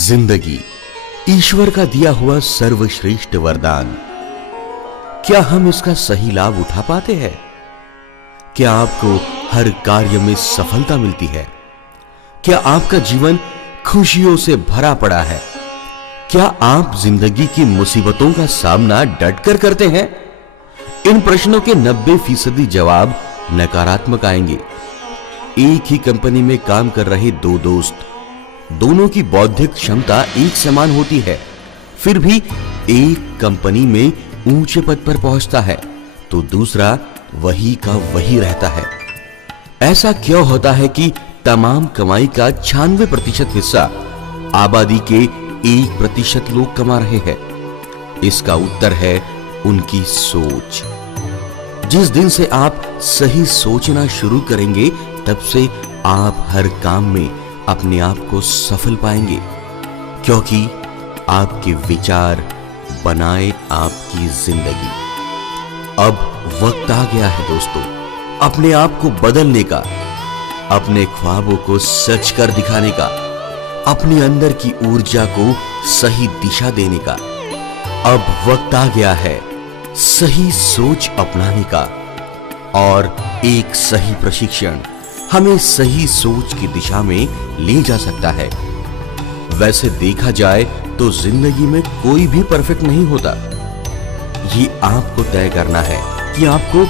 जिंदगी ईश्वर का दिया हुआ सर्वश्रेष्ठ वरदान। क्या हम इसका सही लाभ उठा पाते हैं? क्या आपको हर कार्य में सफलता मिलती है? क्या आपका जीवन खुशियों से भरा पड़ा है? क्या आप जिंदगी की मुसीबतों का सामना डटकर करते हैं? इन प्रश्नों के 90% जवाब नकारात्मक आएंगे। एक ही कंपनी में काम कर रहे दो दोस्त, दोनों की बौद्धिक क्षमता एक समान होती है, फिर भी एक कंपनी में ऊंचे पद पर पहुंचता है तो दूसरा वही का वही रहता है। ऐसा क्यों होता है कि तमाम कमाई का 96% हिस्सा आबादी के 1% लोग कमा रहे हैं? इसका उत्तर है उनकी सोच। जिस दिन से आप सही सोचना शुरू करेंगे तब से आप हर काम में अपने आप को सफल पाएंगे, क्योंकि आपके विचार बनाए आपकी जिंदगी। अब वक्त आ गया है दोस्तों, अपने आप को बदलने का, अपने ख्वाबों को सच कर दिखाने का, अपने अंदर की ऊर्जा को सही दिशा देने का। अब वक्त आ गया है सही सोच अपनाने का, और एक सही प्रशिक्षण हमें सही सोच की दिशा में ले जा सकता है। वैसे देखा जाए तो जिंदगी में कोई भी परफेक्ट नहीं होता। ये आपको तय करना है कि आपको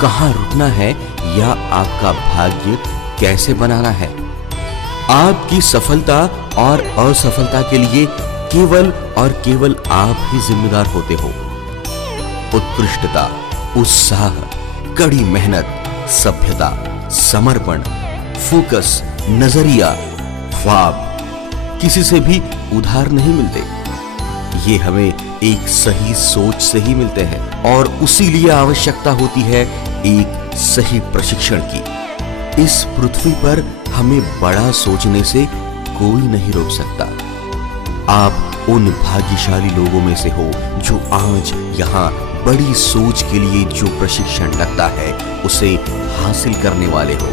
कहां रुकना है या आपका भाग्य कैसे बनाना है। आपकी सफलता और असफलता के लिए केवल और केवल आप ही जिम्मेदार होते हो। उत्कृष्टता, उत्साह, कड़ी मेहनत, सभ्यता, समर्पण, फोकस, नजरिया, ख्वाब किसी से भी उधार नहीं मिलते। ये हमें एक सही सोच से ही मिलते हैं, और उसी लिए आवश्यकता होती है एक सही प्रशिक्षण की। इस पृथ्वी पर हमें बड़ा सोचने से कोई नहीं रोक सकता। आप उन भाग्यशाली लोगों में से हो जो आज यहाँ बड़ी सोच के लिए जो प्रशिक्षण लगता है उसे हासिल करने वाले हो।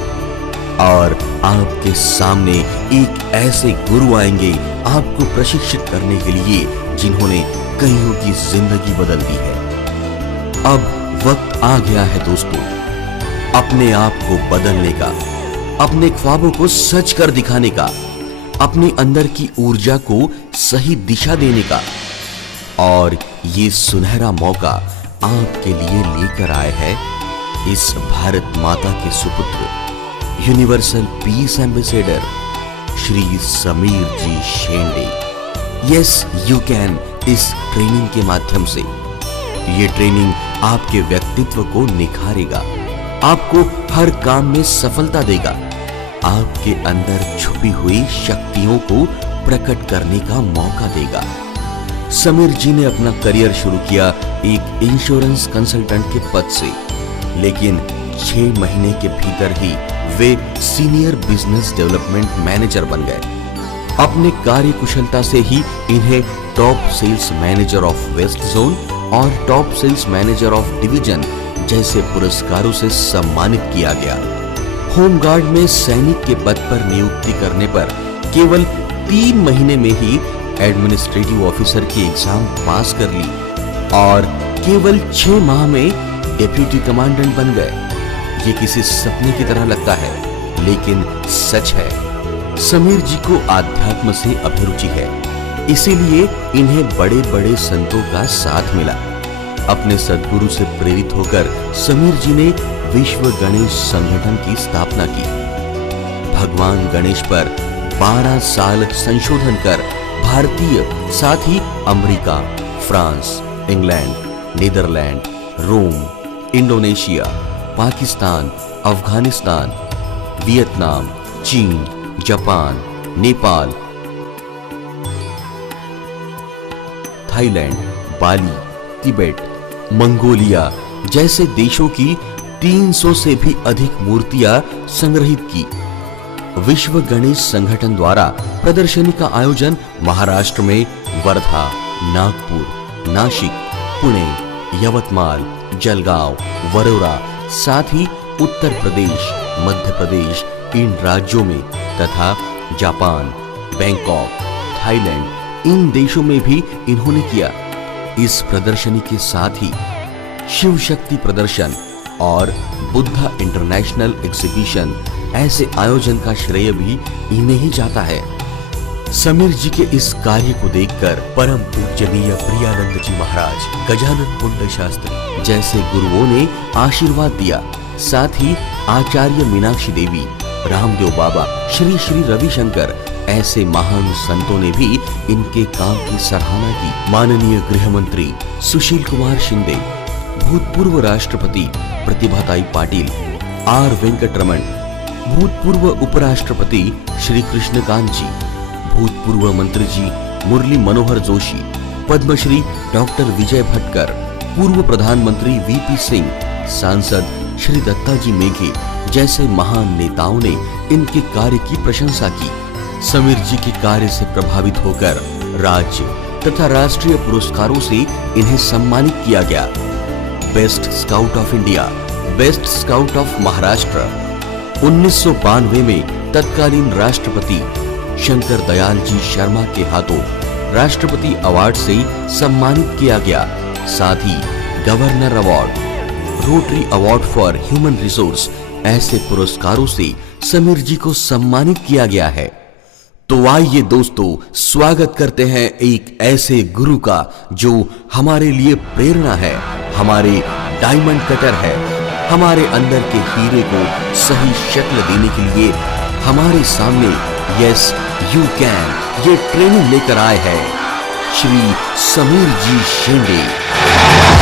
और आपके सामने एक ऐसे गुरु आएंगे आपको प्रशिक्षित करने के लिए जिन्होंने कईयों की जिंदगी बदल दी है। अब वक्त आ गया है दोस्तों, अपने आप को बदलने का, अपने ख्वाबों को सच कर दिखाने का, अपने अंदर की ऊर्जा को सही दिशा देने का। और ये सुनहरा मौका आपके लिए लेकर आए हैं इस भारत माता के सुपुत्र, universal peace ambassador Shri Sameer ji Shende. Yes you can इस ट्रेनिंग के माध्यम से। ये ट्रेनिंग आपके व्यक्तित्व को निखारेगा, आपको हर काम में सफलता देगा, आपके अंदर छुपी हुई शक्तियों को प्रकट करने का मौका देगा। समीर जी ने अपना करियर शुरू किया एक इंश्योरेंस कंसल्टेंट के पद से, लेकिन 6 महीने के भीतर ही वे सीनियर बिजनेस डेवलपमेंट मैनेजर बन गए। अपने कार्य कुशलता से ही इन्हें top sales manager of west zone और top sales manager of division जैसे पुरस्कारों से सम्मानित किया गया। होमगार्ड में सैनिक के पद पर नियुक्ति करने पर केवल 3 महीने में ही एडमिनिस्ट्रेटिव ऑफिसर की एग्जाम पास कर ली, और केवल 6 माह में डिप्टी कमांडेंट बन गए। ये किसी सपने की तरह लगता है, लेकिन सच है। समीर जी को आध्यात्म से अभिरुचि है, इसीलिए इन्हें बड़े बड़े संतों का साथ मिला। अपने सद्गुरु से प्रेरित होकर समीर जी ने विश्व गणेश संगठन की स्थापना की। भगवान गणेश पर 12 साल संशोधन कर भारतीय, साथ ही अमेरिका, फ्रांस, इंग्लैंड, नीदरलैंड, रोम, इंडोनेशिया, पाकिस्तान, अफगानिस्तान, वियतनाम, चीन, जापान, नेपाल, थाईलैंड, बाली, तिब्बत, मंगोलिया जैसे देशों की 300 से भी अधिक मूर्तियां संग्रहित की। विश्व गणेश संगठन द्वारा प्रदर्शनी का आयोजन महाराष्ट्र में वर्धा, नागपुर, नासिक, पुणे, यवतमाल, जलगांव, वरोरा, साथ ही उत्तर प्रदेश, मध्य प्रदेश, इन राज्यों में तथा जापान, बैंकॉक, थाईलैंड, इन देशों में भी इन्होंने किया। इस प्रदर्शनी के साथ ही शिव शक्ति प्रदर्शन और बुद्धा इंटरनेशनल एग्जीबिशन ऐसे आयोजन का श्रेय भी इन्हें ही जाता है। समीर जी के इस कार्य को देखकर परम पूजनीय प्रियानंद जी महाराज, गजानन कुंड शास्त्री जैसे गुरुओं ने आशीर्वाद दिया। साथ ही आचार्य मीनाक्षी देवी, रामदेव बाबा, श्री श्री रविशंकर ऐसे महान संतों ने भी इनके काम की सराहना की। माननीय गृह मंत्री सुशील कुमार शिंदे, भूतपूर्व राष्ट्रपति प्रतिभाताई पाटिल, आर वेंकटरमण, भूतपूर्व उपराष्ट्रपति श्री कृष्णकांत जी, भूतपूर्व मंत्री जी मुरली मनोहर जोशी, पद्मश्री डॉक्टर विजय भटकर, पूर्व प्रधानमंत्री वीपी सिंह, सांसद श्री दत्ताजी मेघे जैसे महान नेताओं ने इनके कार्य की प्रशंसा की। समीर जी के कार्य से प्रभावित होकर राज्य तथा राष्ट्रीय पुरस्कारों से इन्हें सम्मानित किया गया। Best scout of India, best scout of Maharashtra. 1992 में तत्कालीन राष्ट्रपति शंकर दयाल जी शर्मा के हाथों राष्ट्रपति अवार्ड से सम्मानित किया गया। साथ ही governor award, Rotary award for human resource ऐसे पुरस्कारों से समीर जी को सम्मानित किया गया है। तो आइए दोस्तों, स्वागत करते हैं एक ऐसे गुरु का जो हमारे लिए प्रेरणा है, हमारे डायमंड कटर है, हमारे अंदर के हीरे को सही शक्ल देने के लिए हमारे सामने यस यू कैन ये ट्रेनिंग लेकर आए हैं श्री समीर जी शिंदे।